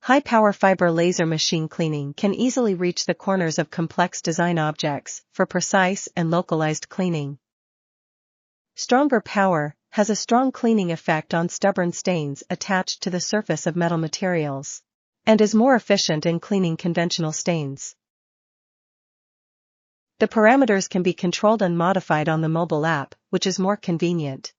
High-power fiber laser machine cleaning can easily reach the corners of complex design objects for precise and localized cleaning. Stronger power has a strong cleaning effect on stubborn stains attached to the surface of metal materials, and is more efficient in cleaning conventional stains. The parameters can be controlled and modified on the mobile app, which is more convenient.